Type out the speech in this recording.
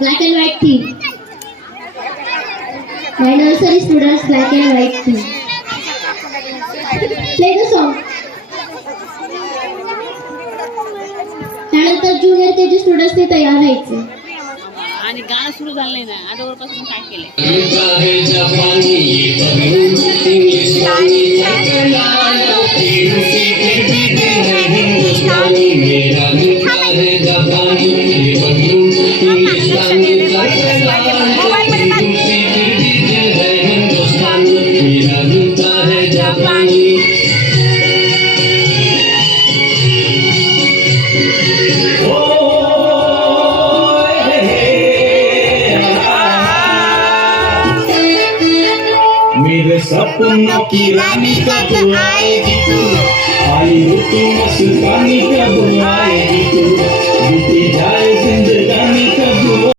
Black and white theme. My nursery students, black and white theme. Play the song. त्यानंतर junior KG students ते तयार व्हायचे. आणि गाणं सुरू झालंय ना आजवरपासून काय केलंय. मेरे सपनों की रानी कब आएगी तू, आई हो तू मस्तानी कब आएगी तू, बीती जाए